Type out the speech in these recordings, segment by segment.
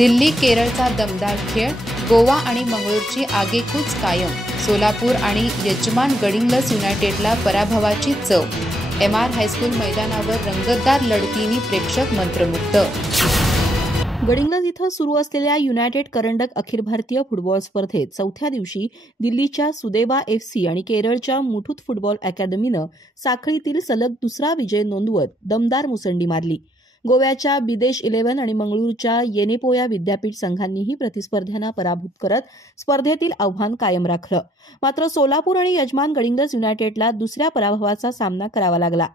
दिल्ली केरळचा दमदार खेळ, गोवा आणि मंगळूरची आगेकूच कायम, सोलापूर आणि यजमान गडिंग्लज युनायटेडला पराभवाची चव, MR हायस्कूल मैदानावर रंगतदार लढतींनी प्रेक्षक मंत्रमुग्ध. गडिंग्लज इथं सुरू असलेल्या युनायटेड करंडक अखिल भारतीय फुटबॉल स्पर्धेत चौथ्या दिवशी दिल्लीच्या सुदैवा FC आणि केरळच्या मुठूत फुटबॉल अकॅडमीनं साखळीतील सलग दुसरा विजय नोंदवत दमदार मुसंडी मारली. गोव्याच्या बिदेश 11 आणि मंगळूरच्या येनेपोया विद्यापीठ संघांनीही प्रतिस्पर्ध्यांना पराभूत करत स्पर्धेतील आव्हान कायम राखलं. मात्र सोलापूर आणि यजमान गडिंग्लज युनायटेडला दुसऱ्या पराभवाचा सामना करावा लागला.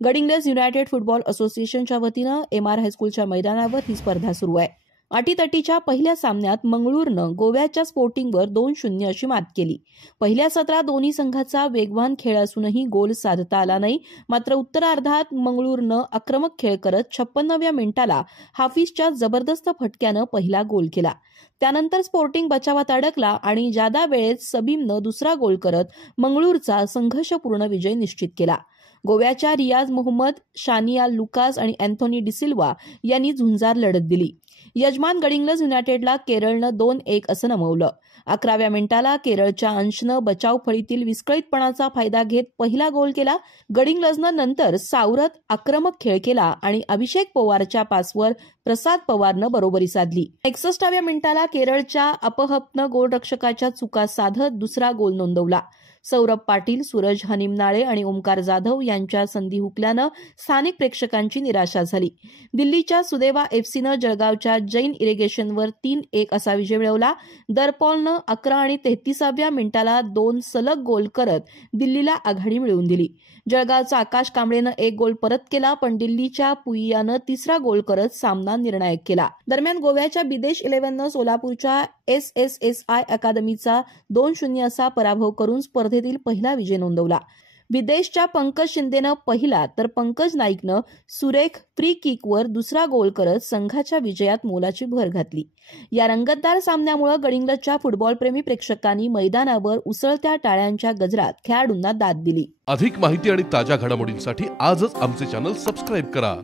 गडिंग्लज युनायटेड फुटबॉल असोसिएशनच्या वतीनं MR हायस्कूलच्या मैदानावर ही स्पर्धा सुरू आहे. अटीतटीच्या पहिल्या सामन्यात मंगळूरनं गोव्याच्या स्पोर्टिंगवर 2-0 अशी मात केली. पहिल्या सत्रात दोन्ही संघाचा वेगवान खेळ असूनही गोल साधता आला नाही. मात्र उत्तरार्धात मंगळूरनं आक्रमक खेळ करत 56व्या मिनिटाला हाफिजच्या जबरदस्त फटक्यानं पहिला गोल केला. त्यानंतर स्पोर्टिंग बचावात अडकला आणि जादा वेळेत सबीमनं दुसरा गोल करत मंगळूरचा संघर्षपूर्ण विजय निश्चित केला. गोव्याच्या रियाज मोहम्मद, शानिया लुकास आणि अँथोनी डिसिल्वा यांनी झुंजार लढत दिली. यजमान गडिंग्लज युनायटेडला केरळनं 2-1 असं नमवलं. 11व्या मिनिटाला केरळच्या अंशनं बचाव फळीतील विस्कळीतपणाचा फायदा घेत पहिला गोल केला. गडिंग्लजनं नंतर सावरत आक्रमक खेळ केला आणि अभिषेक पवारच्या पासवर प्रसाद पवारनं बरोबरी साधली. 61व्या मिनिटाला केरळच्या अपहपनं गोलरक्षकाच्या चुका साधत दुसरा गोल नोंदवला. सौरभ पाटील, सूरज हनिमनाळे आणि ओमकार जाधव यांच्या संधी हुकल्यानं स्थानिक प्रेक्षकांची निराशा झाली. दिल्लीच्या सुदैवा FCनं जळगावच्या जैन इरिगेशनवर 3-1 असा विजय मिळवला. दरपॉलनं 11 आणि 33व्या मिनिटाला 2 सलग गोल करत दिल्लीला आघाडी मिळवून दिली. जळगावचा आकाश कांबळेनं 1 गोल परत केला, पण दिल्लीच्या पुईयानं तिसरा गोल करत सामना निर्णायक केला. दरम्यान गोव्याच्या बिदेश 11नं सोलापूरच्या SSSI अकादमीचा 2-0 असा पराभव करून स्पर्धेतील पहिला विजय नोंदवला. विदेशच्या पंकज शिंदेनं पहिला तर पंकज नाईकनं सुरेख फ्री किकवर दुसरा गोल करत संघाच्या विजयात मोलाची भर घातली. या रंगतदार सामन्यामुळे गडिंग्लजच्या फुटबॉलप्रेमी प्रेक्षकांनी मैदानावर उसळत्या टाळ्यांच्या गजरात खेळाडूंना दाद दिली. अधिक माहिती आणि ताज्या घडामोडींसाठी आजच आमचे चॅनल सबस्क्राईब करा.